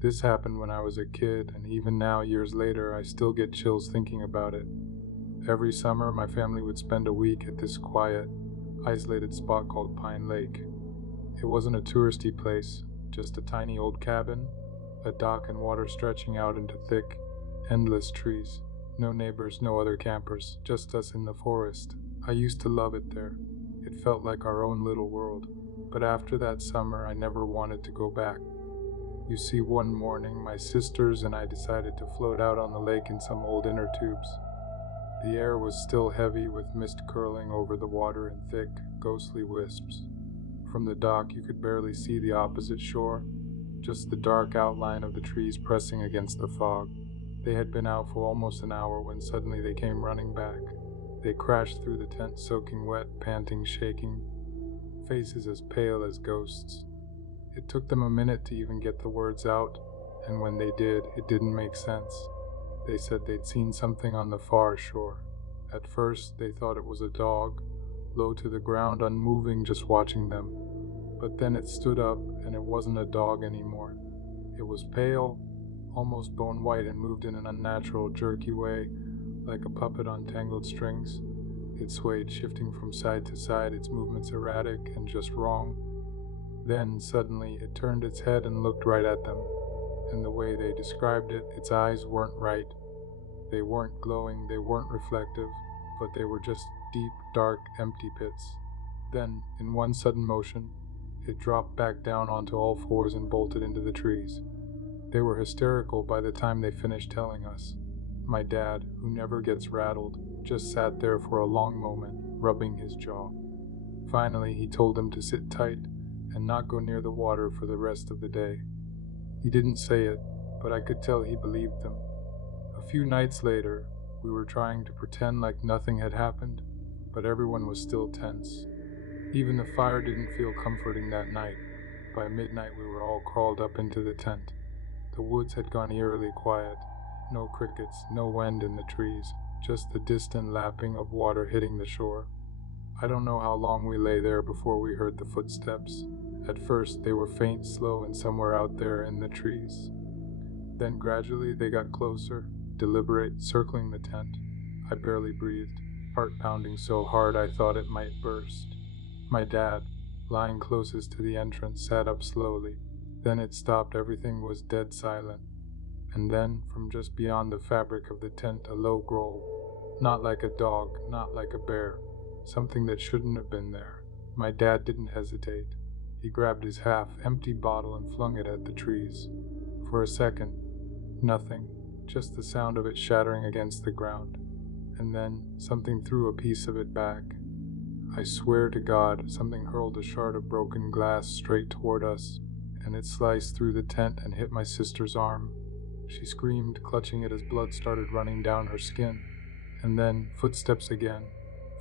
This happened when I was a kid, and even now, years later, I still get chills thinking about it. Every summer, my family would spend a week at this quiet, isolated spot called Pine Lake. It wasn't a touristy place, just a tiny old cabin, a dock and water stretching out into thick, endless trees. No neighbors, no other campers, just us in the forest. I used to love it there. It felt like our own little world. But after that summer, I never wanted to go back. You see, one morning, my sisters and I decided to float out on the lake in some old inner tubes. The air was still heavy with mist curling over the water in thick, ghostly wisps. From the dock, you could barely see the opposite shore, just the dark outline of the trees pressing against the fog. They had been out for almost an hour when suddenly they came running back. They crashed through the tent, soaking wet, panting, shaking, faces as pale as ghosts. It took them a minute to even get the words out, and when they did, it didn't make sense. They said they'd seen something on the far shore. At first, they thought it was a dog, low to the ground, unmoving, just watching them. But then it stood up, and it wasn't a dog anymore. It was pale, almost bone white, and moved in an unnatural, jerky way, like a puppet on tangled strings. It swayed, shifting from side to side, its movements erratic and just wrong. Then, suddenly, it turned its head and looked right at them. And the way they described it, its eyes weren't right. They weren't glowing, they weren't reflective, but they were just deep, dark, empty pits. Then, in one sudden motion, it dropped back down onto all fours and bolted into the trees. They were hysterical by the time they finished telling us. My dad, who never gets rattled, just sat there for a long moment, rubbing his jaw. Finally, he told them to sit tight and not go near the water for the rest of the day. He didn't say it, but I could tell he believed them. A few nights later, we were trying to pretend like nothing had happened, but everyone was still tense. Even the fire didn't feel comforting that night. By midnight, we were all crawled up into the tent. The woods had gone eerily quiet. No crickets, no wind in the trees, just the distant lapping of water hitting the shore. I don't know how long we lay there before we heard the footsteps. At first, they were faint, slow, and somewhere out there in the trees. Then gradually they got closer, deliberate, circling the tent. I barely breathed, heart pounding so hard I thought it might burst. My dad, lying closest to the entrance, sat up slowly. Then it stopped. Everything was dead silent. And then, from just beyond the fabric of the tent, a low growl. Not like a dog, not like a bear. Something that shouldn't have been there. My dad didn't hesitate. He grabbed his half-empty bottle and flung it at the trees. For a second, nothing, just the sound of it shattering against the ground. And then, something threw a piece of it back. I swear to God, something hurled a shard of broken glass straight toward us, and it sliced through the tent and hit my sister's arm. She screamed, clutching it as blood started running down her skin. And then, footsteps again,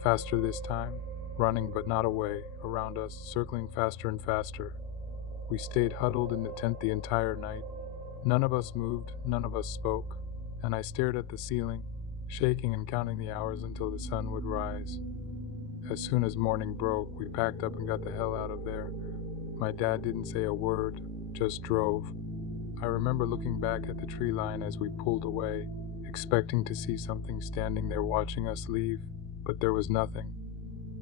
faster this time, running but not away, around us, circling faster and faster. We stayed huddled in the tent the entire night. None of us moved, none of us spoke, and I stared at the ceiling, shaking and counting the hours until the sun would rise. As soon as morning broke, we packed up and got the hell out of there. My dad didn't say a word, just drove. I remember looking back at the tree line as we pulled away, expecting to see something standing there watching us leave, but there was nothing.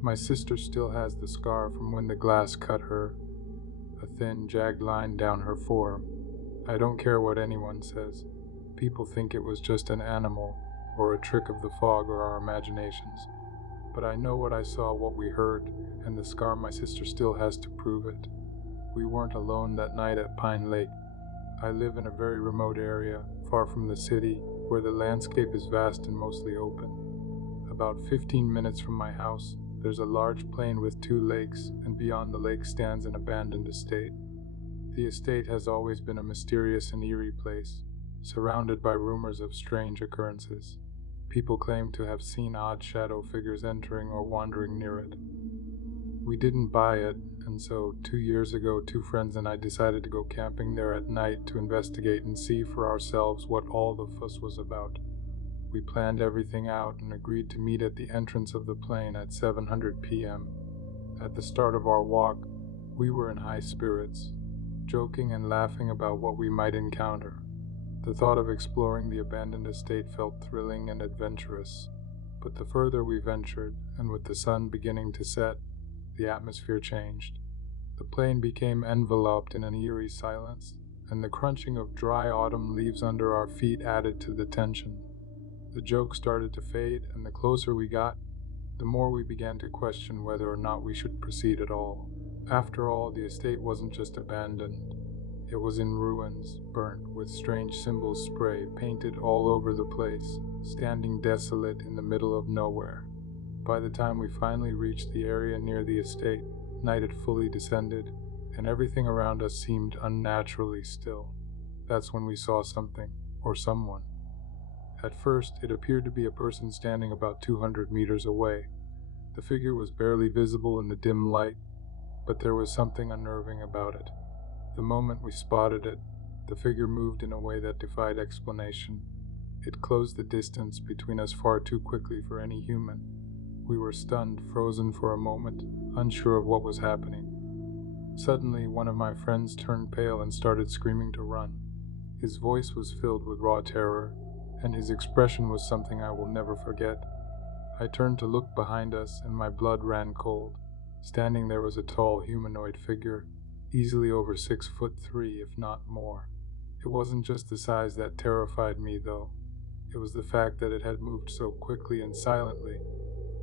My sister still has the scar from when the glass cut her, a thin, jagged line down her forearm. I don't care what anyone says. People think it was just an animal, or a trick of the fog or our imaginations. But I know what I saw, what we heard, and the scar my sister still has to prove it. We weren't alone that night at Pine Lake. I live in a very remote area, far from the city, where the landscape is vast and mostly open. About 15 minutes from my house, there's a large plain with 2 lakes, and beyond the lake stands an abandoned estate. The estate has always been a mysterious and eerie place, surrounded by rumors of strange occurrences. People claim to have seen odd shadow figures entering or wandering near it. We didn't buy it, and so 2 years ago 2 friends and I decided to go camping there at night to investigate and see for ourselves what all the fuss was about. We planned everything out and agreed to meet at the entrance of the plain at 7:00 p.m. At the start of our walk, we were in high spirits. joking and laughing about what we might encounter. The thought of exploring the abandoned estate felt thrilling and adventurous. But the further we ventured, and with the sun beginning to set, the atmosphere changed. The plain became enveloped in an eerie silence, and the crunching of dry autumn leaves under our feet added to the tension. The joke started to fade, and the closer we got, the more we began to question whether or not we should proceed at all. After all, the estate wasn't just abandoned. It was in ruins, burnt, with strange symbols spray painted all over the place, standing desolate in the middle of nowhere. By the time we finally reached the area near the estate, night had fully descended, and everything around us seemed unnaturally still. That's when we saw something, or someone. At first, it appeared to be a person standing about 200 meters away. The figure was barely visible in the dim light, but there was something unnerving about it. The moment we spotted it, the figure moved in a way that defied explanation. It closed the distance between us far too quickly for any human. We were stunned, frozen for a moment, unsure of what was happening. Suddenly, one of my friends turned pale and started screaming to run. His voice was filled with raw terror, and his expression was something I will never forget. I turned to look behind us, and my blood ran cold. Standing there was a tall, humanoid figure, easily over 6'3", if not more. It wasn't just the size that terrified me, though. It was the fact that it had moved so quickly and silently.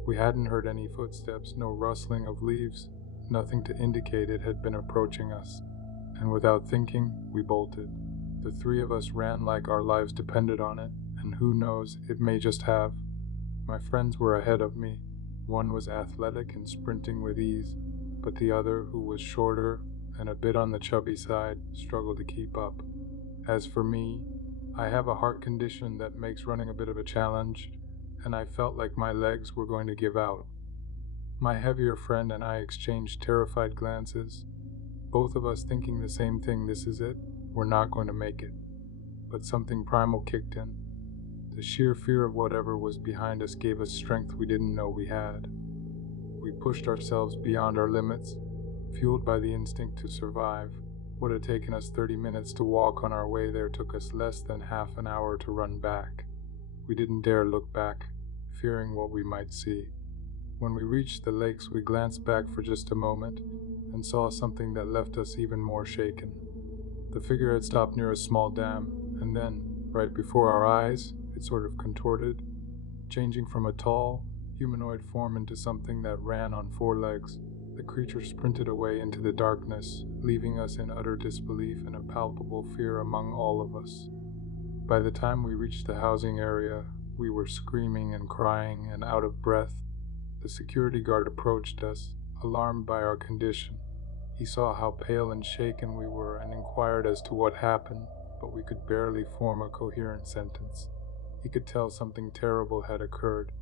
We hadn't heard any footsteps, no rustling of leaves, nothing to indicate it had been approaching us. And without thinking, we bolted. The three of us ran like our lives depended on it, and who knows, it may just have. My friends were ahead of me. One was athletic and sprinting with ease, but the other, who was shorter and a bit on the chubby side, struggled to keep up. As for me, I have a heart condition that makes running a bit of a challenge, and I felt like my legs were going to give out. My heavier friend and I exchanged terrified glances, both of us thinking the same thing: this is it, we're not going to make it. But something primal kicked in. The sheer fear of whatever was behind us gave us strength we didn't know we had. We pushed ourselves beyond our limits, fueled by the instinct to survive. What had taken us 30 minutes to walk on our way there took us less than half an hour to run back. We didn't dare look back, fearing what we might see. When we reached the lakes, we glanced back for just a moment and saw something that left us even more shaken. The figure had stopped near a small dam, and then, right before our eyes, it sort of contorted, changing from a tall, humanoid form into something that ran on four legs. The creature sprinted away into the darkness, leaving us in utter disbelief and a palpable fear among all of us. By the time we reached the housing area, we were screaming and crying and out of breath. The security guard approached us, alarmed by our condition. He saw how pale and shaken we were and inquired as to what happened, but we could barely form a coherent sentence. He could tell something terrible had occurred.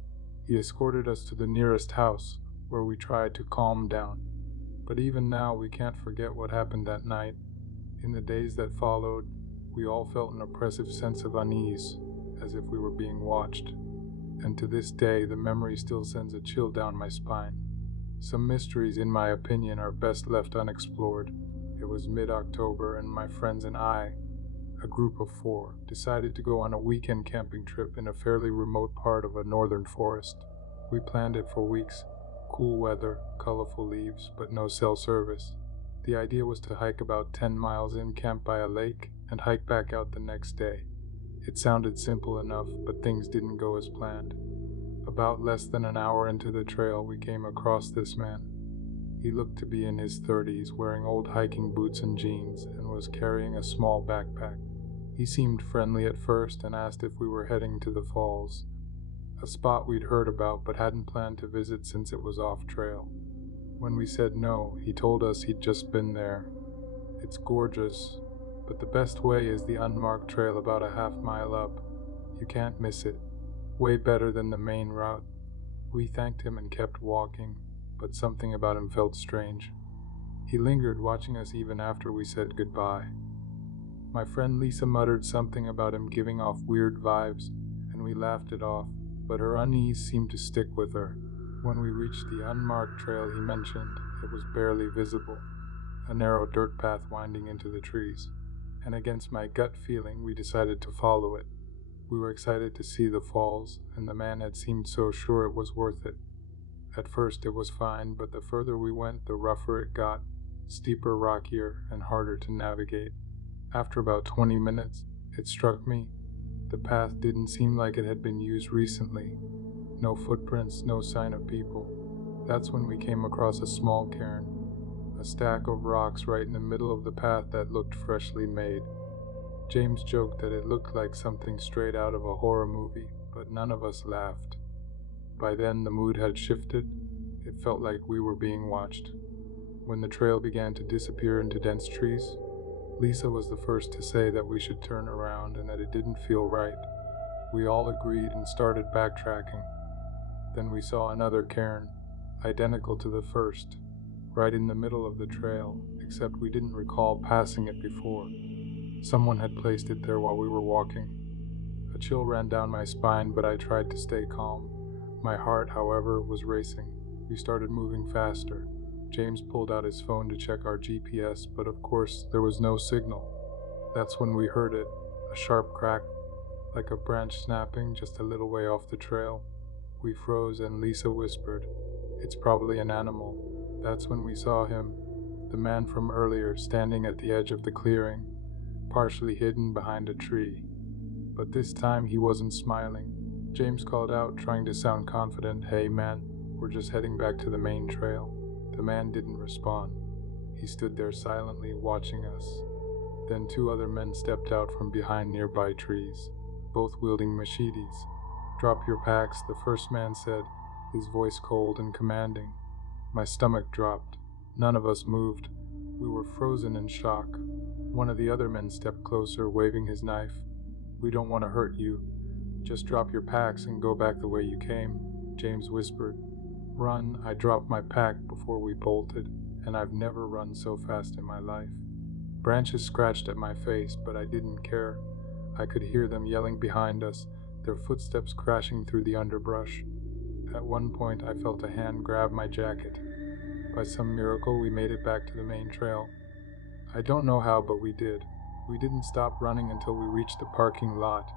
He escorted us to the nearest house, where we tried to calm down. But even now, we can't forget what happened that night. In the days that followed, we all felt an oppressive sense of unease, as if we were being watched. And to this day, the memory still sends a chill down my spine. Some mysteries, in my opinion, are best left unexplored. It was mid-October, and my friends and I, a group of 4, decided to go on a weekend camping trip in a fairly remote part of a northern forest. We planned it for weeks. Cool weather, colorful leaves, but no cell service. The idea was to hike about 10 miles in, camp by a lake, and hike back out the next day. It sounded simple enough, but things didn't go as planned. About less than an hour into the trail, we came across this man. He looked to be in his 30s, wearing old hiking boots and jeans, and was carrying a small backpack. He seemed friendly at first and asked if we were heading to the falls, a spot we'd heard about but hadn't planned to visit since it was off trail. When we said no, he told us he'd just been there. It's gorgeous, but the best way is the unmarked trail about a half-mile up. You can't miss it. Way better than the main route. We thanked him and kept walking, but something about him felt strange. He lingered, watching us even after we said goodbye. My friend Lisa muttered something about him giving off weird vibes, and we laughed it off, but her unease seemed to stick with her. When we reached the unmarked trail he mentioned, it was barely visible, a narrow dirt path winding into the trees, and against my gut feeling, we decided to follow it. We were excited to see the falls, and the man had seemed so sure it was worth it. At first it was fine, but the further we went, the rougher it got, steeper, rockier, and harder to navigate. After about 20 minutes, it struck me. The path didn't seem like it had been used recently. No footprints, no sign of people. That's when we came across a small cairn, a stack of rocks right in the middle of the path that looked freshly made. James joked that it looked like something straight out of a horror movie, but none of us laughed. By then, the mood had shifted. It felt like we were being watched. When the trail began to disappear into dense trees, Lisa was the first to say that we should turn around and that it didn't feel right. We all agreed and started backtracking. Then we saw another cairn, identical to the first, right in the middle of the trail, except we didn't recall passing it before. Someone had placed it there while we were walking. A chill ran down my spine, but I tried to stay calm. My heart, however, was racing. We started moving faster. James pulled out his phone to check our GPS, but of course there was no signal. That's when we heard it, a sharp crack, like a branch snapping just a little way off the trail. We froze and Lisa whispered, "It's probably an animal." That's when we saw him, the man from earlier, standing at the edge of the clearing, partially hidden behind a tree. But this time he wasn't smiling. James called out, trying to sound confident, "Hey man, we're just heading back to the main trail." The man didn't respond. He stood there silently watching us. Then two other men stepped out from behind nearby trees, both wielding machetes. "Drop your packs," the first man said, his voice cold and commanding. My stomach dropped. None of us moved. We were frozen in shock. One of the other men stepped closer, waving his knife. "We don't want to hurt you. Just drop your packs and go back the way you came," James whispered. "Run." I dropped my pack before we bolted, and I've never run so fast in my life. Branches scratched at my face, but I didn't care. I could hear them yelling behind us, their footsteps crashing through the underbrush. At one point, I felt a hand grab my jacket. By some miracle, we made it back to the main trail. I don't know how, but we did. We didn't stop running until we reached the parking lot,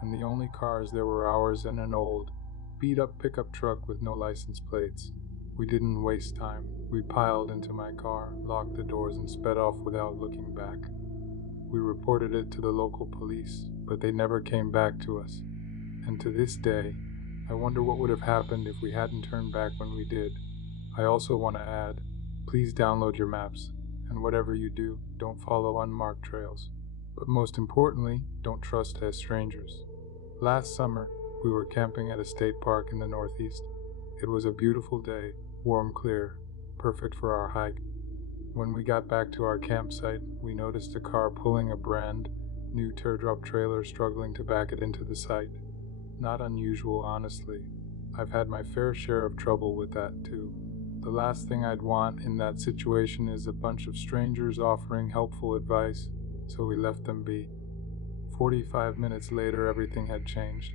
and the only cars there were ours and an old, beat-up pickup truck with no license plates. We didn't waste time. We piled into my car, locked the doors, and sped off without looking back. We reported it to the local police, but they never came back to us. And to this day, I wonder what would have happened if we hadn't turned back when we did. I also want to add, please download your maps, and whatever you do, don't follow unmarked trails. But most importantly, don't trust as strangers. Last summer, we were camping at a state park in the Northeast. It was a beautiful day, warm, clear, perfect for our hike. When we got back to our campsite, we noticed a car pulling a brand new teardrop trailer struggling to back it into the site. Not unusual, honestly. I've had my fair share of trouble with that, too. The last thing I'd want in that situation is a bunch of strangers offering helpful advice, so we left them be. 45 minutes later, everything had changed.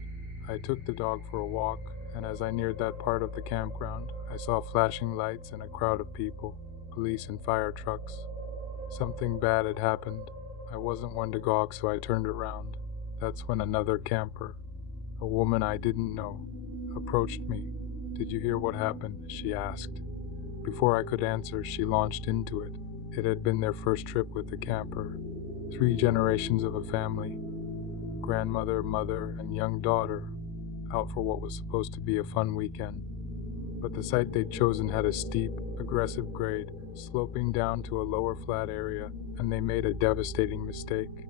I took the dog for a walk, and as I neared that part of the campground, I saw flashing lights and a crowd of people, police and fire trucks. Something bad had happened. I wasn't one to gawk, so I turned around. That's when another camper, a woman I didn't know, approached me. "Did you hear what happened?" she asked. Before I could answer, she launched into it. It had been their first trip with the camper. 3 generations of a family, grandmother, mother, and young daughter, out for what was supposed to be a fun weekend. But the site they'd chosen had a steep, aggressive grade, sloping down to a lower flat area, and they made a devastating mistake.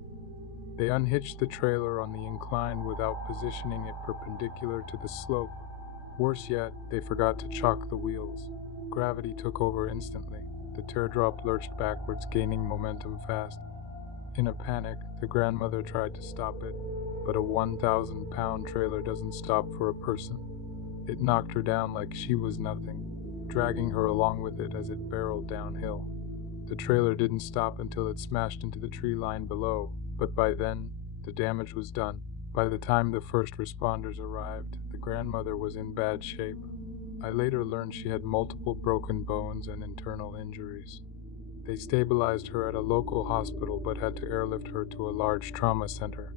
They unhitched the trailer on the incline without positioning it perpendicular to the slope. Worse yet, they forgot to chock the wheels. Gravity took over instantly. The teardrop lurched backwards, gaining momentum fast. In a panic, the grandmother tried to stop it, but a 1,000-pound trailer doesn't stop for a person. It knocked her down like she was nothing, dragging her along with it as it barreled downhill. The trailer didn't stop until it smashed into the tree line below, but by then, the damage was done. By the time the first responders arrived, the grandmother was in bad shape. I later learned she had multiple broken bones and internal injuries. They stabilized her at a local hospital but had to airlift her to a large trauma center.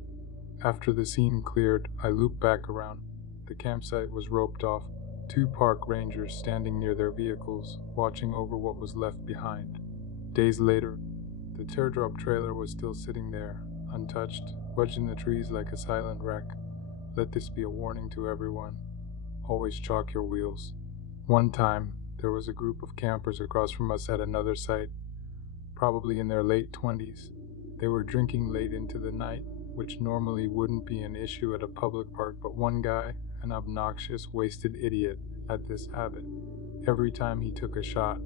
After the scene cleared, I looped back around. The campsite was roped off, 2 park rangers standing near their vehicles, watching over what was left behind. Days later, the teardrop trailer was still sitting there, untouched, wedged in the trees like a silent wreck. Let this be a warning to everyone. Always chalk your wheels. One time, there was a group of campers across from us at another site, probably in their late 20s. They were drinking late into the night, which normally wouldn't be an issue at a public park, but one guy, an obnoxious, wasted idiot, had this habit. Every time he took a shot,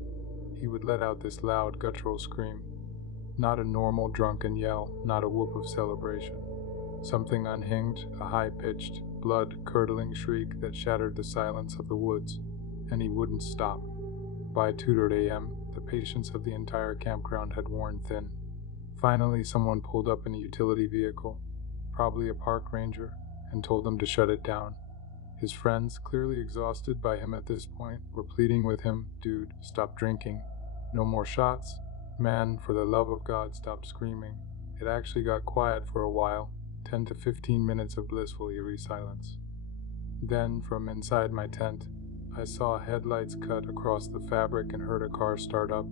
he would let out this loud, guttural scream. Not a normal drunken yell, not a whoop of celebration. Something unhinged, a high-pitched, blood-curdling shriek that shattered the silence of the woods, and he wouldn't stop. By 2:30 a.m., the patience of the entire campground had worn thin. Finally, someone pulled up in a utility vehicle, probably a park ranger, and told him to shut it down. His friends, clearly exhausted by him at this point, were pleading with him, "Dude, stop drinking. No more shots. Man, for the love of God, stop screaming." It actually got quiet for a while, 10 to 15 minutes of blissful eerie silence. Then, from inside my tent, I saw headlights cut across the fabric and heard a car start up.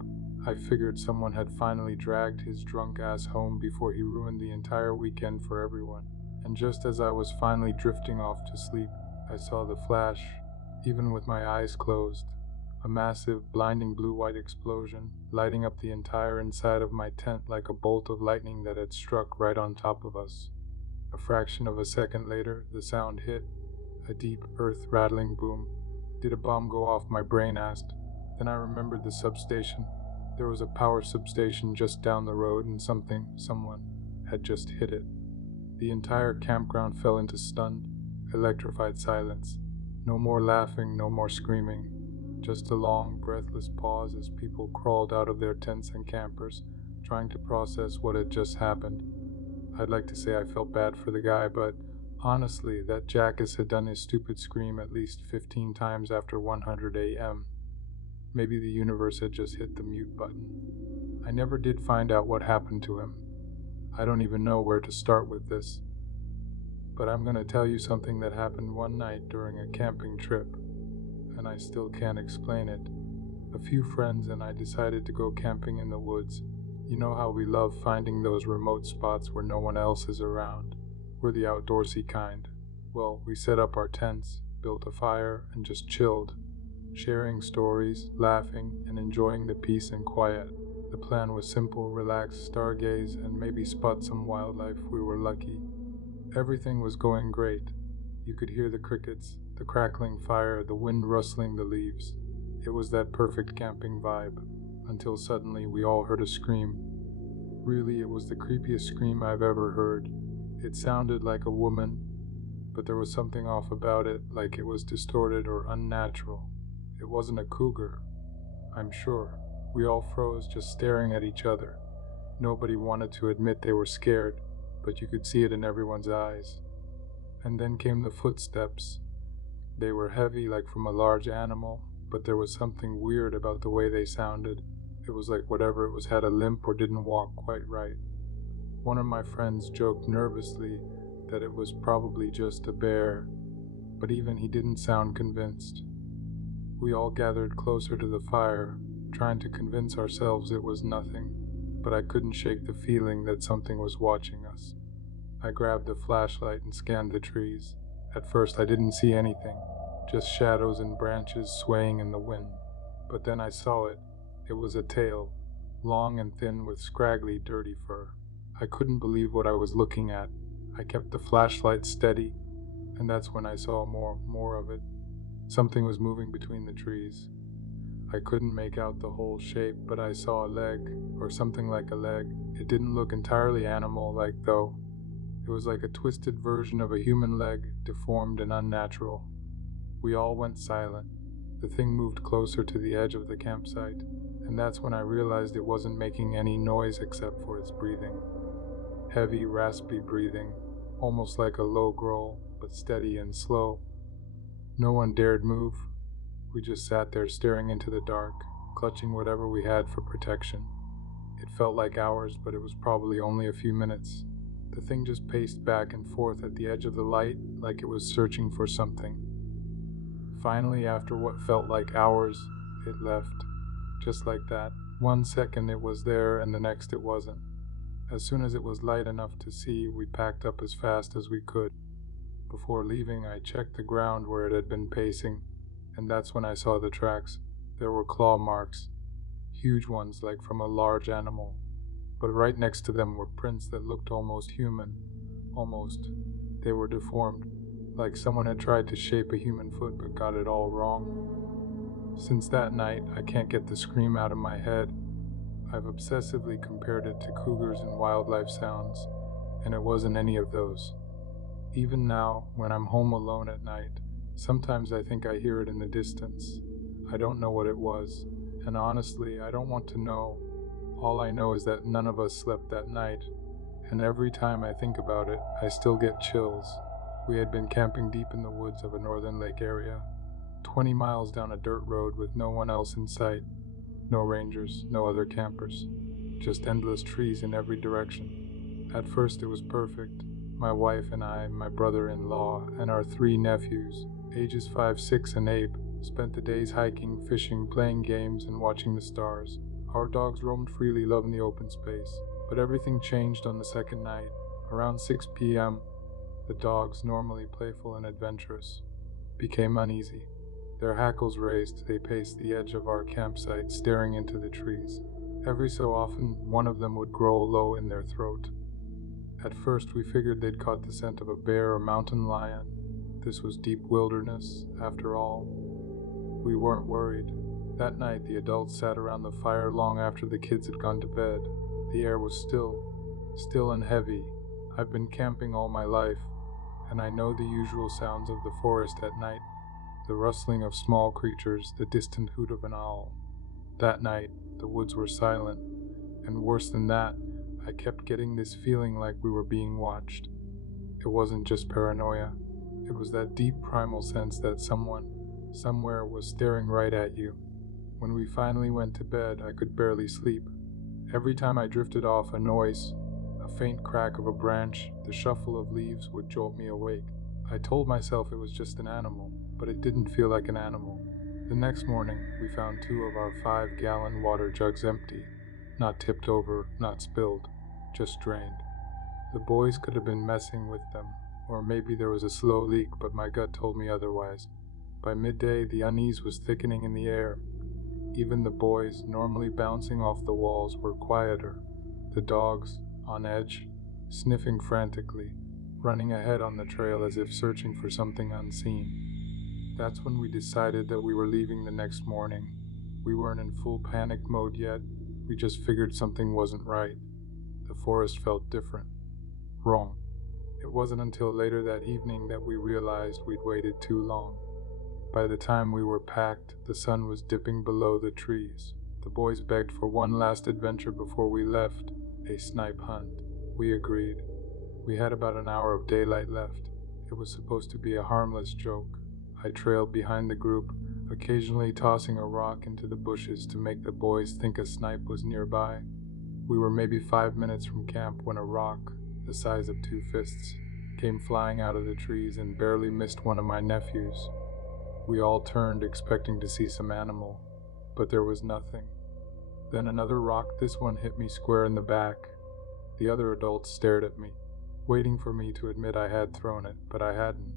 I figured someone had finally dragged his drunk ass home before he ruined the entire weekend for everyone. And just as I was finally drifting off to sleep, I saw the flash, even with my eyes closed. A massive, blinding blue-white explosion, lighting up the entire inside of my tent like a bolt of lightning that had struck right on top of us. A fraction of a second later, the sound hit, a deep, earth-rattling boom. Did a bomb go off? My brain asked. Then I remembered the substation. There was a power substation just down the road, and someone, had just hit it. The entire campground fell into stunned, electrified silence. No more laughing, no more screaming. Just a long, breathless pause as people crawled out of their tents and campers, trying to process what had just happened. I'd like to say I felt bad for the guy, but honestly, that jackass had done his stupid scream at least 15 times after 100 a.m. Maybe the universe had just hit the mute button. I never did find out what happened to him. I don't even know where to start with this. But I'm going to tell you something that happened one night during a camping trip, and I still can't explain it. A few friends and I decided to go camping in the woods. You know how we love finding those remote spots where no one else is around. We're the outdoorsy kind. Well, we set up our tents, built a fire, and just chilled, sharing stories, laughing, and enjoying the peace and quiet. The plan was simple: relax, stargaze, and maybe spot some wildlife if we were lucky. Everything was going great. You could hear the crickets, the crackling fire, the wind rustling the leaves. It was that perfect camping vibe, until suddenly we all heard a scream. Really, it was the creepiest scream I've ever heard. It sounded like a woman, but there was something off about it, like it was distorted or unnatural. It wasn't a cougar, I'm sure. We all froze, just staring at each other. Nobody wanted to admit they were scared, but you could see it in everyone's eyes. And then came the footsteps. They were heavy, like from a large animal, but there was something weird about the way they sounded. It was like whatever it was had a limp or didn't walk quite right. One of my friends joked nervously that it was probably just a bear, but even he didn't sound convinced. We all gathered closer to the fire, trying to convince ourselves it was nothing, but I couldn't shake the feeling that something was watching us. I grabbed a flashlight and scanned the trees. At first I didn't see anything, just shadows and branches swaying in the wind. But then I saw it. It was a tail, long and thin with scraggly, dirty fur. I couldn't believe what I was looking at. I kept the flashlight steady, and that's when I saw more of it. Something was moving between the trees. I couldn't make out the whole shape, but I saw a leg, or something like a leg. It didn't look entirely animal-like, though. It was like a twisted version of a human leg, deformed and unnatural. We all went silent. The thing moved closer to the edge of the campsite, and that's when I realized it wasn't making any noise except for its breathing. Heavy, raspy breathing, almost like a low growl, but steady and slow. No one dared move. We just sat there staring into the dark, clutching whatever we had for protection. It felt like hours, but it was probably only a few minutes. The thing just paced back and forth at the edge of the light like it was searching for something. Finally, after what felt like hours, it left. Just like that. 1 second it was there and the next it wasn't. As soon as it was light enough to see, we packed up as fast as we could. Before leaving, I checked the ground where it had been pacing, and that's when I saw the tracks. There were claw marks, huge ones like from a large animal, but right next to them were prints that looked almost human. Almost. They were deformed, like someone had tried to shape a human foot but got it all wrong. Since that night, I can't get the scream out of my head. I've obsessively compared it to cougars and wildlife sounds, and it wasn't any of those. Even now, when I'm home alone at night, sometimes I think I hear it in the distance. I don't know what it was, and honestly, I don't want to know. All I know is that none of us slept that night, and every time I think about it, I still get chills. We had been camping deep in the woods of a northern lake area, 20 miles down a dirt road with no one else in sight. No rangers, no other campers, just endless trees in every direction. At first it was perfect. My wife and I, my brother-in-law, and our 3 nephews, ages 5, 6, and 8, spent the days hiking, fishing, playing games, and watching the stars. Our dogs roamed freely, loving the open space. But everything changed on the second night. Around 6 p.m., the dogs, normally playful and adventurous, became uneasy. Their hackles raised, they paced the edge of our campsite, staring into the trees. Every so often, one of them would growl low in their throat. At first, we figured they'd caught the scent of a bear or mountain lion. This was deep wilderness, after all. We weren't worried. That night, the adults sat around the fire long after the kids had gone to bed. The air was still and heavy. I've been camping all my life, and I know the usual sounds of the forest at night. The rustling of small creatures, the distant hoot of an owl. That night, the woods were silent, and worse than that, I kept getting this feeling like we were being watched. It wasn't just paranoia. It was that deep primal sense that someone, somewhere was staring right at you. When we finally went to bed, I could barely sleep. Every time I drifted off, a noise, a faint crack of a branch, the shuffle of leaves would jolt me awake. I told myself it was just an animal, but it didn't feel like an animal. The next morning, we found 2 of our 5-gallon water jugs empty. Not tipped over, not spilled, just drained. The boys could have been messing with them, or maybe there was a slow leak, but my gut told me otherwise. By midday, the unease was thickening in the air. Even the boys, normally bouncing off the walls, were quieter. The dogs, on edge, sniffing frantically, running ahead on the trail as if searching for something unseen. That's when we decided that we were leaving the next morning. We weren't in full panic mode yet, we just figured something wasn't right. The forest felt different. Wrong. It wasn't until later that evening that we realized we'd waited too long. By the time we were packed, the sun was dipping below the trees. The boys begged for one last adventure before we left, a snipe hunt. We agreed. We had about an hour of daylight left. It was supposed to be a harmless joke. I trailed behind the group, occasionally tossing a rock into the bushes to make the boys think a snipe was nearby. We were maybe 5 minutes from camp when a rock, the size of 2 fists, came flying out of the trees and barely missed one of my nephews. We all turned, expecting to see some animal, but there was nothing. Then another rock, this one hit me square in the back. The other adults stared at me, waiting for me to admit I had thrown it, but I hadn't.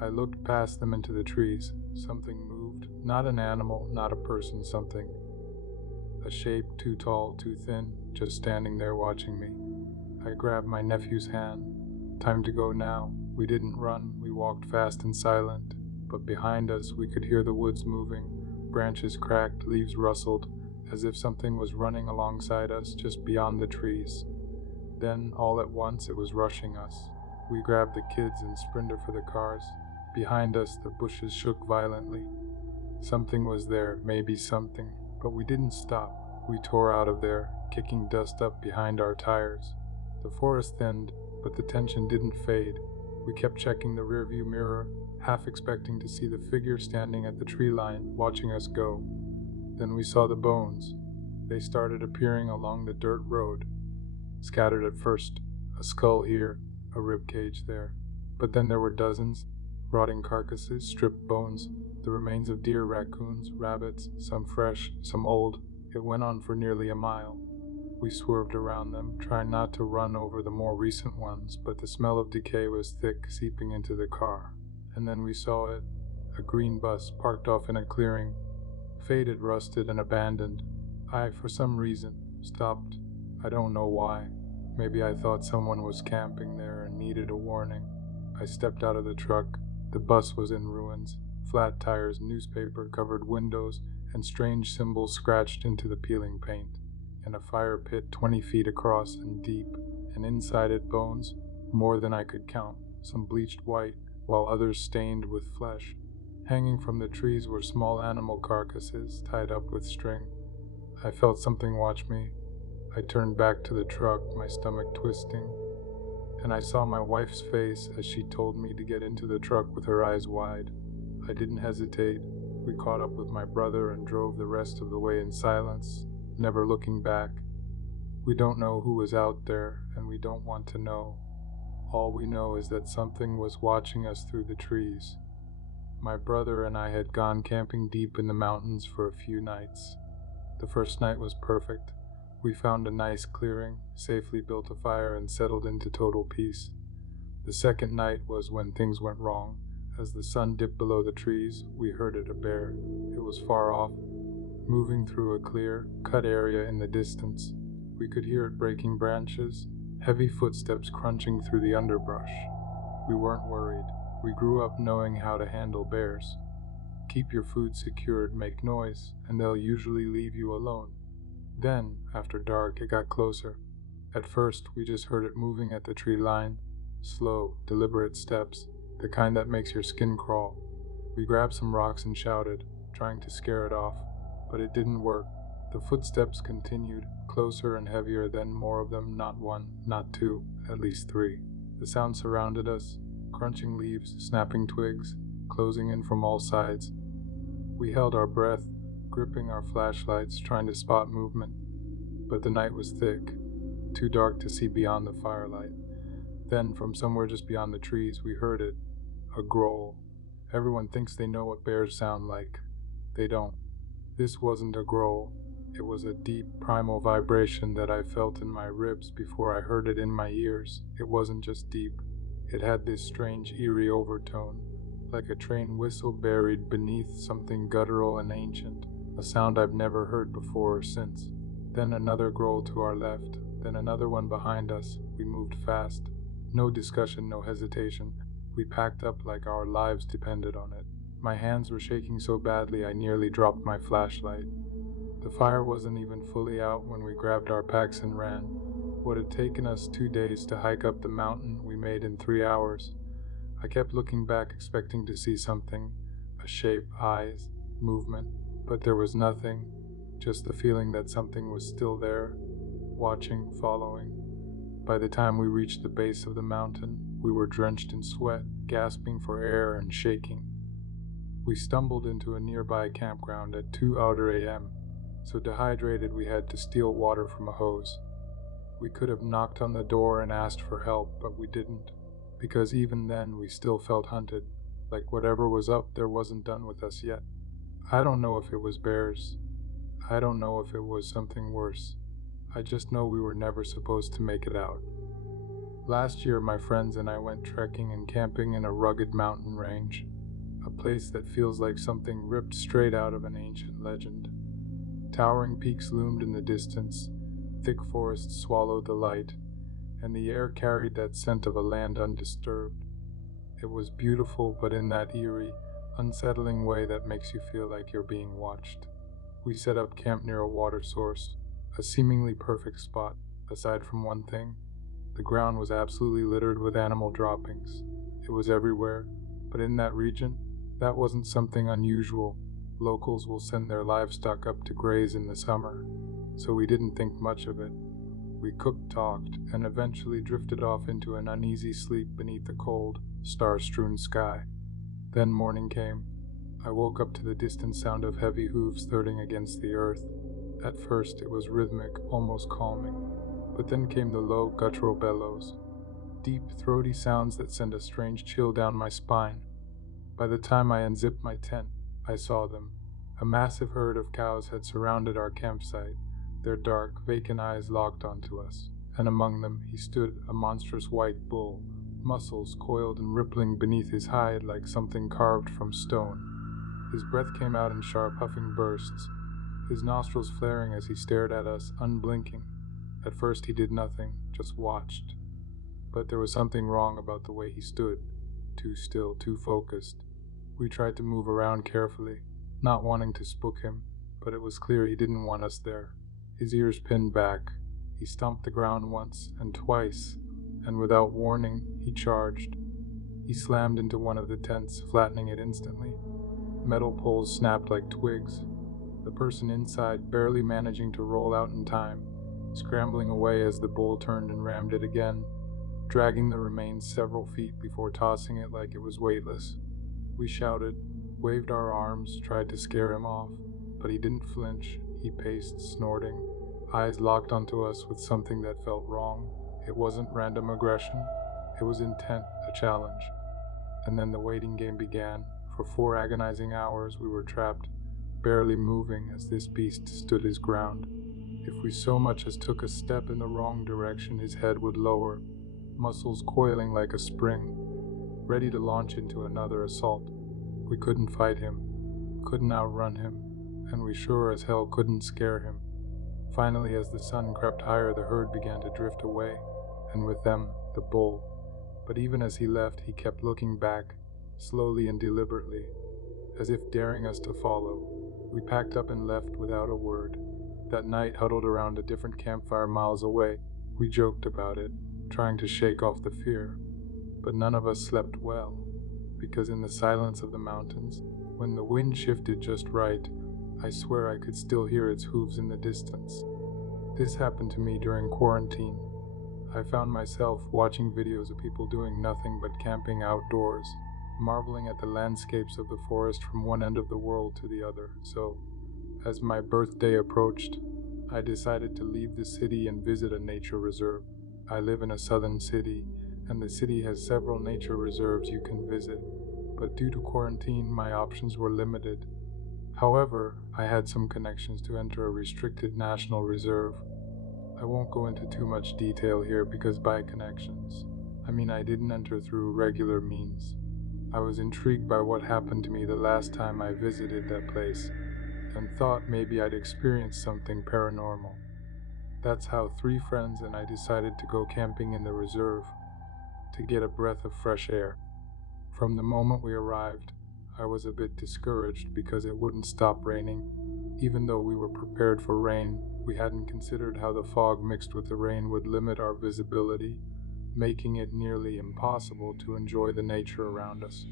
I looked past them into the trees. Something moved. Not an animal, not a person, something. A shape too tall, too thin, just standing there watching me. I grabbed my nephew's hand. Time to go now. We didn't run, we walked fast and silent. But behind us, we could hear the woods moving. Branches cracked, leaves rustled, as if something was running alongside us just beyond the trees. Then, all at once, it was rushing us. We grabbed the kids and sprinted for the cars. Behind us, the bushes shook violently. Something was there, maybe something, but we didn't stop. We tore out of there, kicking dust up behind our tires. The forest thinned, but the tension didn't fade. We kept checking the rearview mirror, half expecting to see the figure standing at the tree line, watching us go. Then we saw the bones. They started appearing along the dirt road, scattered at first, a skull here, a rib cage there. But then there were dozens, rotting carcasses, stripped bones, the remains of deer, raccoons, rabbits, some fresh, some old. It went on for nearly a mile. We swerved around them, trying not to run over the more recent ones, but the smell of decay was thick, seeping into the car. And then we saw it, a green bus parked off in a clearing, faded, rusted, and abandoned. I, for some reason, stopped. I don't know why. Maybe I thought someone was camping there and needed a warning. I stepped out of the truck. The bus was in ruins, flat tires, newspaper-covered windows, and strange symbols scratched into the peeling paint. In a fire pit 20 feet across and deep, and inside it bones, more than I could count, some bleached white, while others stained with flesh. Hanging from the trees were small animal carcasses tied up with string. I felt something watch me. I turned back to the truck, my stomach twisting, and I saw my wife's face as she told me to get into the truck with her eyes wide. I didn't hesitate. We caught up with my brother and drove the rest of the way in silence, never looking back. We don't know who was out there, and we don't want to know. All we know is that something was watching us through the trees. My brother and I had gone camping deep in the mountains for a few nights. The first night was perfect. We found a nice clearing, safely built a fire, and settled into total peace. The second night was when things went wrong. As the sun dipped below the trees, we herded a bear. It was far off, moving through a clear, cut area in the distance. We could hear it breaking branches, heavy footsteps crunching through the underbrush. We weren't worried. We grew up knowing how to handle bears. Keep your food secured, make noise, and they'll usually leave you alone. Then, after dark, it got closer. At first, we just heard it moving at the tree line. Slow, deliberate steps, the kind that makes your skin crawl. We grabbed some rocks and shouted, trying to scare it off, but it didn't work. The footsteps continued, closer and heavier, then more of them, not one, not two, at least three. The sound surrounded us, crunching leaves, snapping twigs, closing in from all sides. We held our breath, gripping our flashlights, trying to spot movement. But the night was thick, too dark to see beyond the firelight. Then, from somewhere just beyond the trees, we heard it, a growl. Everyone thinks they know what bears sound like. They don't. This wasn't a growl. It was a deep, primal vibration that I felt in my ribs before I heard it in my ears. It wasn't just deep. It had this strange, eerie overtone, like a train whistle buried beneath something guttural and ancient, a sound I've never heard before or since. Then another growl to our left, then another one behind us. We moved fast. No discussion, no hesitation. We packed up like our lives depended on it. My hands were shaking so badly I nearly dropped my flashlight. The fire wasn't even fully out when we grabbed our packs and ran. What had taken us 2 days to hike up the mountain, we made in 3 hours. I kept looking back, expecting to see something, a shape, eyes, movement, but there was nothing, just the feeling that something was still there, watching, following. By the time we reached the base of the mountain, we were drenched in sweat, gasping for air and shaking. We stumbled into a nearby campground at 2 a.m., so dehydrated we had to steal water from a hose. We could have knocked on the door and asked for help, but we didn't, because even then we still felt hunted, like whatever was up there wasn't done with us yet. I don't know if it was bears. I don't know if it was something worse. I just know we were never supposed to make it out. Last year, my friends and I went trekking and camping in a rugged mountain range, a place that feels like something ripped straight out of an ancient legend. Towering peaks loomed in the distance, thick forests swallowed the light, and the air carried that scent of a land undisturbed. It was beautiful, but in that eerie, unsettling way that makes you feel like you're being watched. We set up camp near a water source, a seemingly perfect spot, aside from one thing. The ground was absolutely littered with animal droppings. It was everywhere, but in that region, that wasn't something unusual. Locals will send their livestock up to graze in the summer, so we didn't think much of it. We cooked, talked, and eventually drifted off into an uneasy sleep beneath the cold, star-strewn sky. Then morning came. I woke up to the distant sound of heavy hooves thudding against the earth. At first, it was rhythmic, almost calming, but then came the low, guttural bellows, deep, throaty sounds that sent a strange chill down my spine. By the time I unzipped my tent, I saw them. A massive herd of cows had surrounded our campsite, their dark, vacant eyes locked onto us, and among them he stood, a monstrous white bull, muscles coiled and rippling beneath his hide like something carved from stone. His breath came out in sharp, huffing bursts, his nostrils flaring as he stared at us, unblinking. At first he did nothing, just watched. But there was something wrong about the way he stood, too still, too focused. We tried to move around carefully, not wanting to spook him, but it was clear he didn't want us there. His ears pinned back, he stomped the ground once and twice, and without warning, he charged. He slammed into one of the tents, flattening it instantly. Metal poles snapped like twigs, the person inside barely managing to roll out in time, scrambling away as the bull turned and rammed it again, dragging the remains several feet before tossing it like it was weightless. We shouted, waved our arms, tried to scare him off, but he didn't flinch. He paced, snorting, eyes locked onto us with something that felt wrong. It wasn't random aggression, it was intent, a challenge. And then the waiting game began. For 4 agonizing hours we were trapped, barely moving as this beast stood his ground. If we so much as took a step in the wrong direction, his head would lower, muscles coiling like a spring, ready to launch into another assault. We couldn't fight him, couldn't outrun him, and we sure as hell couldn't scare him. Finally, as the sun crept higher, the herd began to drift away, and with them, the bull. But even as he left, he kept looking back, slowly and deliberately, as if daring us to follow. We packed up and left without a word. That night, huddled around a different campfire miles away, we joked about it, trying to shake off the fear. But none of us slept well, because in the silence of the mountains, when the wind shifted just right, I swear I could still hear its hooves in the distance. This happened to me during quarantine. I found myself watching videos of people doing nothing but camping outdoors, marveling at the landscapes of the forest from one end of the world to the other. So, as my birthday approached, I decided to leave the city and visit a nature reserve. I live in a southern city, and the city has several nature reserves you can visit, but due to quarantine, my options were limited. However, I had some connections to enter a restricted national reserve. I won't go into too much detail here because by connections, I mean I didn't enter through regular means. I was intrigued by what happened to me the last time I visited that place, and thought maybe I'd experienced something paranormal. That's how 3 friends and I decided to go camping in the reserve, to get a breath of fresh air. From the moment we arrived, I was a bit discouraged because it wouldn't stop raining. Even though we were prepared for rain, we hadn't considered how the fog mixed with the rain would limit our visibility, making it nearly impossible to enjoy the nature around us.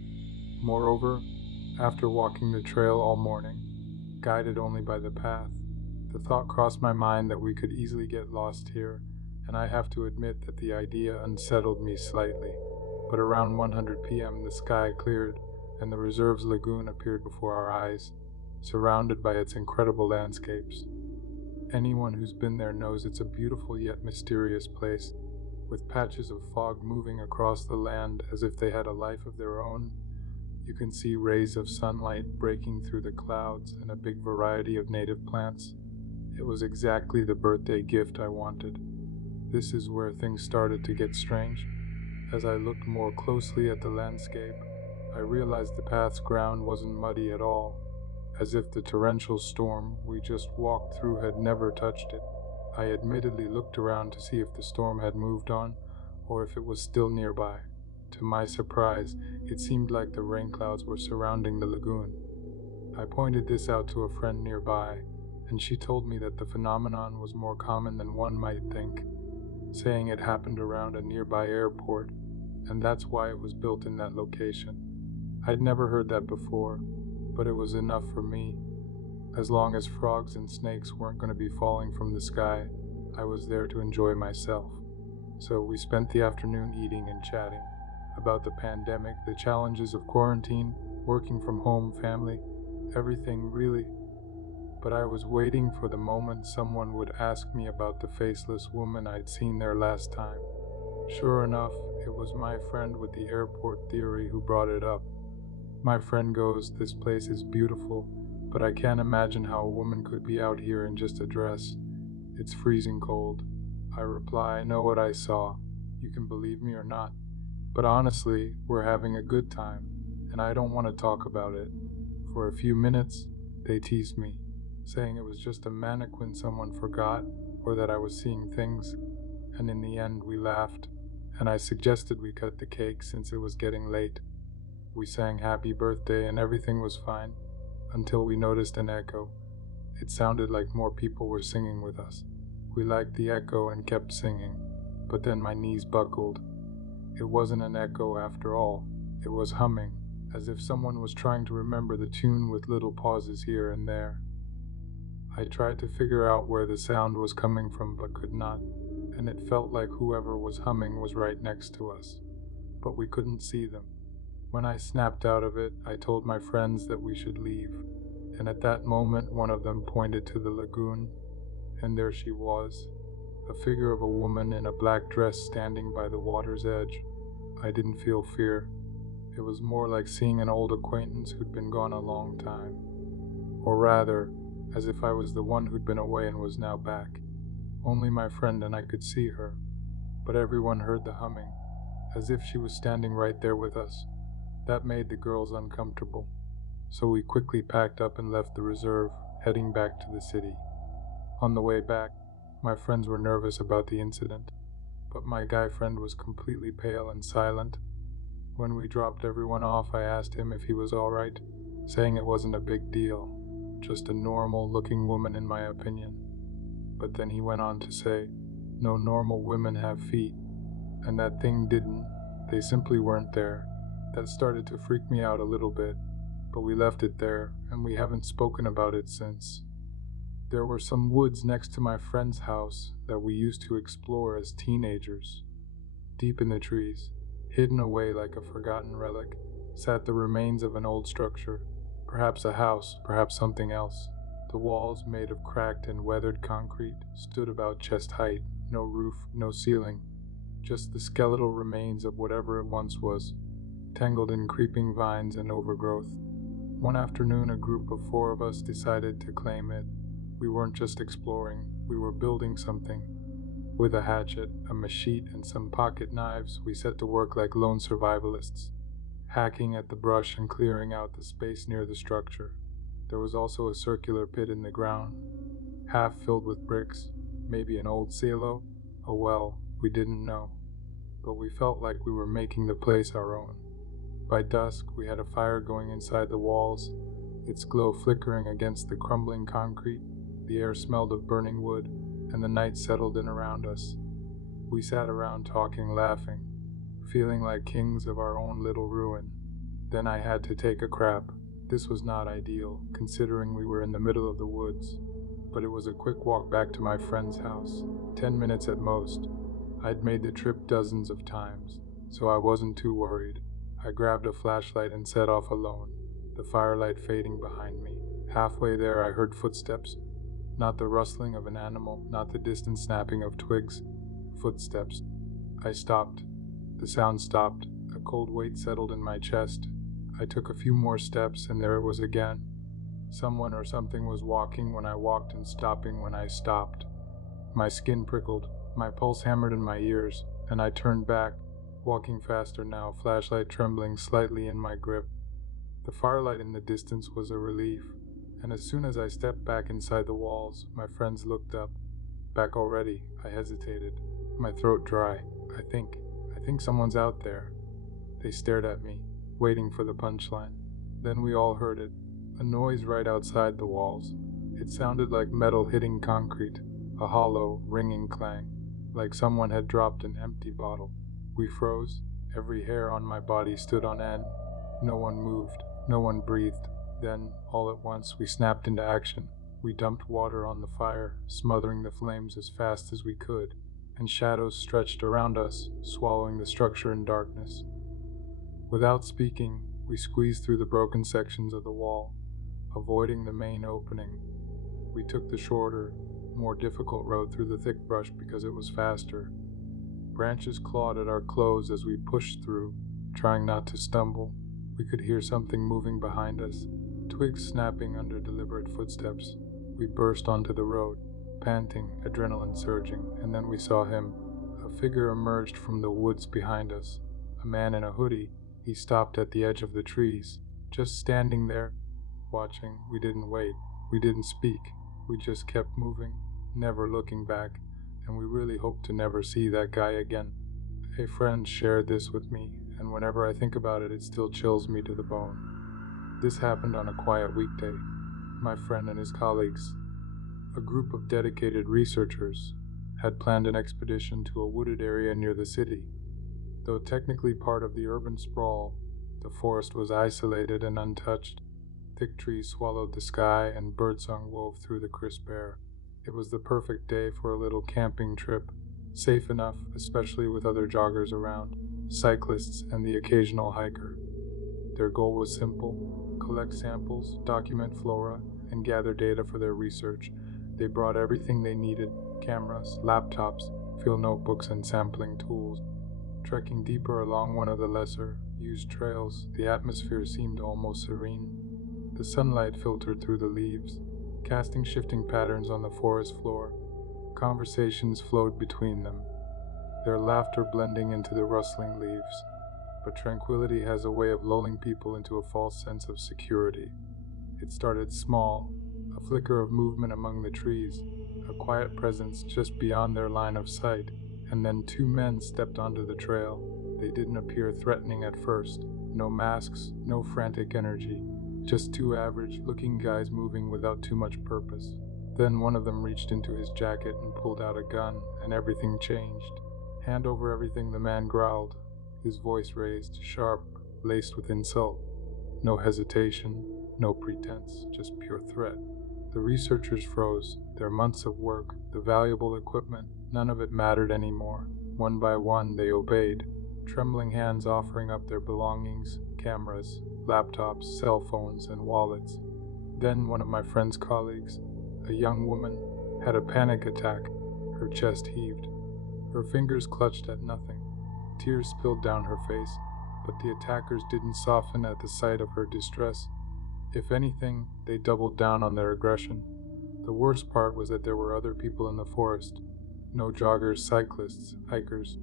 Moreover, after walking the trail all morning, guided only by the path, the thought crossed my mind that we could easily get lost here, and I have to admit that the idea unsettled me slightly. But around 100 p.m. the sky cleared, and the reserve's lagoon appeared before our eyes, surrounded by its incredible landscapes. Anyone who's been there knows it's a beautiful yet mysterious place, with patches of fog moving across the land as if they had a life of their own. You can see rays of sunlight breaking through the clouds and a big variety of native plants. It was exactly the birthday gift I wanted. This is where things started to get strange. As I looked more closely at the landscape, I realized the path's ground wasn't muddy at all, as if the torrential storm we just walked through had never touched it. I admittedly looked around to see if the storm had moved on, or if it was still nearby. To my surprise, it seemed like the rain clouds were surrounding the lagoon. I pointed this out to a friend nearby, and she told me that the phenomenon was more common than one might think, saying it happened around a nearby airport, and that's why it was built in that location. I'd never heard that before, but it was enough for me. As long as frogs and snakes weren't going to be falling from the sky, I was there to enjoy myself. So we spent the afternoon eating and chatting about the pandemic, the challenges of quarantine, working from home, family, everything really. but I was waiting for the moment someone would ask me about the faceless woman I'd seen there last time. Sure enough, it was my friend with the airport theory who brought it up. My friend goes, "This place is beautiful, but I can't imagine how a woman could be out here in just a dress. It's freezing cold." I reply, "I know what I saw. You can believe me or not. But honestly, we're having a good time, and I don't want to talk about it." For a few minutes, they teased me, saying it was just a mannequin someone forgot, or that I was seeing things, and in the end we laughed, and I suggested we cut the cake since it was getting late. We sang happy birthday and everything was fine, until we noticed an echo. It sounded like more people were singing with us. We liked the echo and kept singing, but then my knees buckled. It wasn't an echo after all, it was humming, as if someone was trying to remember the tune with little pauses here and there. I tried to figure out where the sound was coming from but could not, and it felt like whoever was humming was right next to us, but we couldn't see them. When I snapped out of it, I told my friends that we should leave, and at that moment one of them pointed to the lagoon, and there she was, a figure of a woman in a black dress standing by the water's edge. I didn't feel fear. It was more like seeing an old acquaintance who'd been gone a long time. Or rather, as if I was the one who'd been away and was now back. Only my friend and I could see her, but everyone heard the humming, as if she was standing right there with us. That made the girls uncomfortable, so we quickly packed up and left the reserve, heading back to the city. On the way back, my friends were nervous about the incident, but my guy friend was completely pale and silent. When we dropped everyone off, I asked him if he was alright, saying it wasn't a big deal, just a normal-looking woman in my opinion. But then he went on to say, no normal women have feet, and that thing didn't, they simply weren't there. That started to freak me out a little bit, but we left it there, and we haven't spoken about it since. There were some woods next to my friend's house that we used to explore as teenagers. Deep in the trees, hidden away like a forgotten relic, sat the remains of an old structure, perhaps a house, perhaps something else. The walls, made of cracked and weathered concrete, stood about chest height, no roof, no ceiling, just the skeletal remains of whatever it once was, tangled in creeping vines and overgrowth. One afternoon, a group of 4 of us decided to claim it. We weren't just exploring, we were building something. With a hatchet, a machete, and some pocket knives, we set to work like lone survivalists, hacking at the brush and clearing out the space near the structure. There was also a circular pit in the ground, half filled with bricks, maybe an old silo, a well, we didn't know. But we felt like we were making the place our own. By dusk, we had a fire going inside the walls, its glow flickering against the crumbling concrete. The air smelled of burning wood, and the night settled in around us. We sat around talking, laughing, feeling like kings of our own little ruin. Then I had to take a crap. This was not ideal, considering we were in the middle of the woods, but it was a quick walk back to my friend's house, 10 minutes at most. I'd made the trip dozens of times, so I wasn't too worried. I grabbed a flashlight and set off alone, the firelight fading behind me. Halfway there, I heard footsteps. Not the rustling of an animal, not the distant snapping of twigs. Footsteps. I stopped. The sound stopped. A cold weight settled in my chest. I took a few more steps, and there it was again. Someone or something was walking when I walked and stopping when I stopped. My skin prickled, my pulse hammered in my ears, and I turned back, walking faster now, flashlight trembling slightly in my grip. The firelight in the distance was a relief, and as soon as I stepped back inside the walls, my friends looked up. Back already, I hesitated, my throat dry. I think someone's out there. They stared at me, waiting for the punchline. Then we all heard it, a noise right outside the walls. It sounded like metal hitting concrete, a hollow, ringing clang, like someone had dropped an empty bottle. We froze. Every hair on my body stood on end. No one moved. No one breathed. Then, all at once, we snapped into action. We dumped water on the fire, smothering the flames as fast as we could, and shadows stretched around us, swallowing the structure in darkness. Without speaking, we squeezed through the broken sections of the wall, avoiding the main opening. We took the shorter, more difficult road through the thick brush because it was faster. Branches clawed at our clothes as we pushed through, trying not to stumble. We could hear something moving behind us, twigs snapping under deliberate footsteps. We burst onto the road, panting, adrenaline surging, and then we saw him. A figure emerged from the woods behind us. A man in a hoodie. He stopped at the edge of the trees, just standing there, watching. We didn't wait. We didn't speak. We just kept moving, never looking back, and we really hoped to never see that guy again. A friend shared this with me, and whenever I think about it, it still chills me to the bone. This happened on a quiet weekday. My friend and his colleagues, a group of dedicated researchers, had planned an expedition to a wooded area near the city. Though technically part of the urban sprawl, the forest was isolated and untouched. Thick trees swallowed the sky and birdsong wove through the crisp air. It was the perfect day for a little camping trip, safe enough, especially with other joggers around, cyclists and the occasional hiker. Their goal was simple: collect samples, document flora, and gather data for their research. They brought everything they needed: cameras, laptops, field notebooks, and sampling tools. Trekking deeper along one of the lesser used trails, the atmosphere seemed almost serene. The sunlight filtered through the leaves, casting shifting patterns on the forest floor. Conversations flowed between them, their laughter blending into the rustling leaves. But tranquility has a way of lulling people into a false sense of security. It started small, a flicker of movement among the trees, a quiet presence just beyond their line of sight, and then two men stepped onto the trail. They didn't appear threatening at first. No masks, no frantic energy. Just two average-looking guys moving without too much purpose. Then one of them reached into his jacket and pulled out a gun, and everything changed. "Hand over everything," the man growled, his voice raised, sharp, laced with insult. No hesitation, no pretense, just pure threat. The researchers froze. Their months of work, the valuable equipment, none of it mattered anymore. One by one, they obeyed, trembling hands offering up their belongings: cameras, laptops, cell phones, and wallets. Then one of my friend's colleagues, a young woman, had a panic attack. Her chest heaved. Her fingers clutched at nothing. Tears spilled down her face, but the attackers didn't soften at the sight of her distress. If anything, they doubled down on their aggression. The worst part was that there were other people in the forest. No joggers, cyclists, hikers.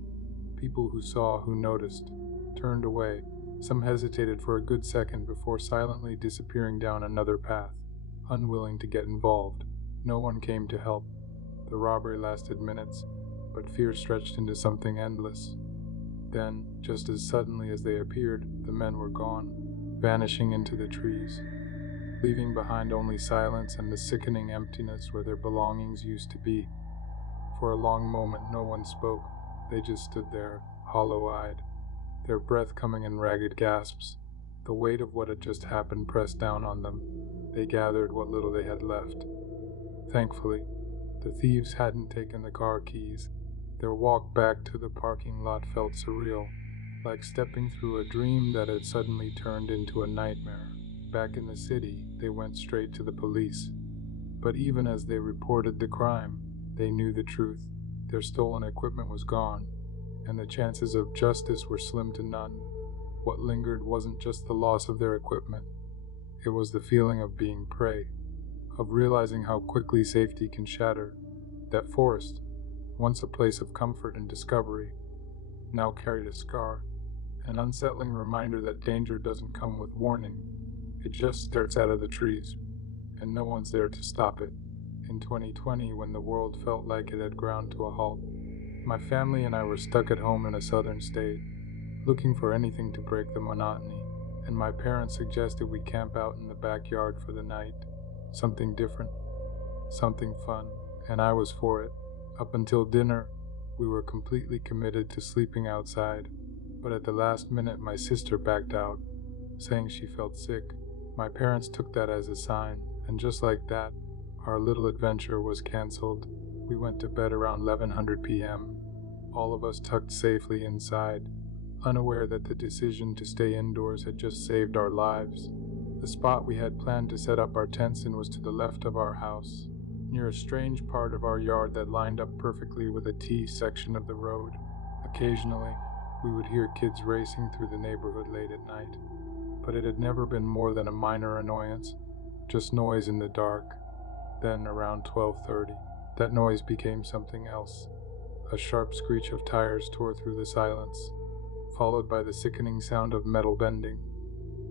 People who saw, who noticed, turned away. Some hesitated for a good second before silently disappearing down another path, unwilling to get involved. No one came to help. The robbery lasted minutes, but fear stretched into something endless. Then, just as suddenly as they appeared, the men were gone, vanishing into the trees, leaving behind only silence and the sickening emptiness where their belongings used to be. For a long moment, no one spoke. They just stood there, hollow-eyed, their breath coming in ragged gasps. The weight of what had just happened pressed down on them. They gathered what little they had left. Thankfully, the thieves hadn't taken the car keys. Their walk back to the parking lot felt surreal, like stepping through a dream that had suddenly turned into a nightmare. Back in the city, they went straight to the police. But even as they reported the crime, they knew the truth. Their stolen equipment was gone, and the chances of justice were slim to none. What lingered wasn't just the loss of their equipment. It was the feeling of being prey, of realizing how quickly safety can shatter. That forest, once a place of comfort and discovery, now carried a scar, an unsettling reminder that danger doesn't come with warning. It just starts out of the trees, and no one's there to stop it. In 2020, when the world felt like it had ground to a halt, my family and I were stuck at home in a southern state, looking for anything to break the monotony, and my parents suggested we camp out in the backyard for the night. Something different, something fun, and I was for it. Up until dinner, we were completely committed to sleeping outside, but at the last minute my sister backed out, saying she felt sick. My parents took that as a sign, and just like that, our little adventure was canceled. We went to bed around 11:00 p.m., all of us tucked safely inside, unaware that the decision to stay indoors had just saved our lives. The spot we had planned to set up our tents in was to the left of our house, near a strange part of our yard that lined up perfectly with a T section of the road. Occasionally, we would hear kids racing through the neighborhood late at night, but it had never been more than a minor annoyance, just noise in the dark. Then, around 12:30, that noise became something else. A sharp screech of tires tore through the silence, followed by the sickening sound of metal bending,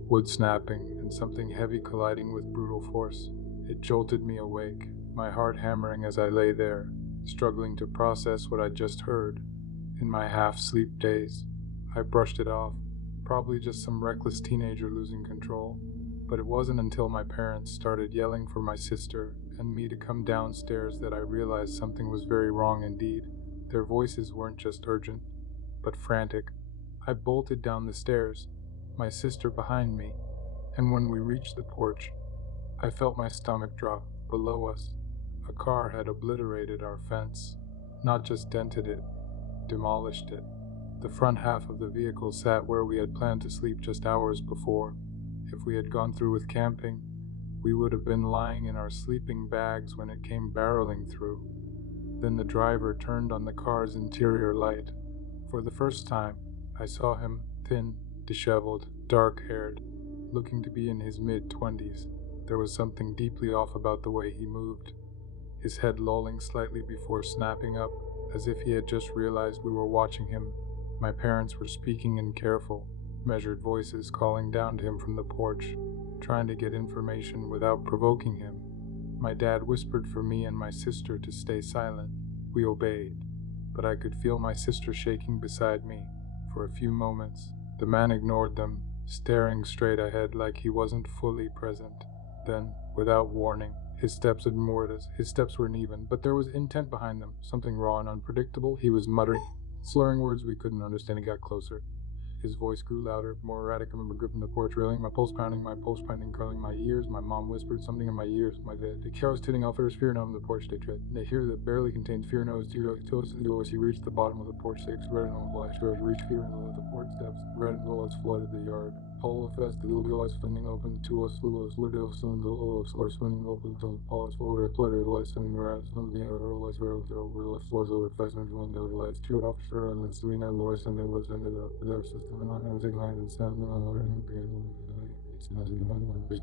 wood snapping, and something heavy colliding with brutal force. It jolted me awake, my heart hammering as I lay there, struggling to process what I'd just heard. In my half-sleep daze, I brushed it off, probably just some reckless teenager losing control. But it wasn't until my parents started yelling for my sister and me to come downstairs that I realized something was very wrong indeed. Their voices weren't just urgent, but frantic. I bolted down the stairs, my sister behind me, and when we reached the porch, I felt my stomach drop. Below us, a car had obliterated our fence, not just dented it, demolished it. The front half of the vehicle sat where we had planned to sleep just hours before. If we had gone through with camping, we would have been lying in our sleeping bags when it came barreling through. Then the driver turned on the car's interior light. For the first time, I saw him, thin, disheveled, dark-haired, looking to be in his mid-20s. There was something deeply off about the way he moved, his head lolling slightly before snapping up, as if he had just realized we were watching him. My parents were speaking in careful, measured voices, calling down to him from the porch, trying to get information without provoking him. My dad whispered for me and my sister to stay silent. We obeyed, but I could feel my sister shaking beside me. For a few moments, the man ignored them, staring straight ahead like he wasn't fully present. Then, without warning, his steps ignored us. His steps weren't even, but there was intent behind them, something raw and unpredictable. He was muttering, slurring words we couldn't understand. He got closer. His voice grew louder, more erratic. I remember gripping the porch railing, my pulse pounding, curling my ears. My mom whispered something in my ears. The car was tuning out for his fear numb the porch they tread. They hear that barely contained fear nose to as he reached the bottom of the porch six. Red and old flash doors reached fear and at the porch steps. Red and bullets flooded the yard. All of fest, the little eyes flinging open, two us, little us, little us, and the little us, or swinging open, the paws over, flutter, lights, and around, some of the other lights were over, left floors over, fastened, one of the lights, two officer, and the three and voice, and there was ended up their system, and I was ignited, and sound, and it's not even one of the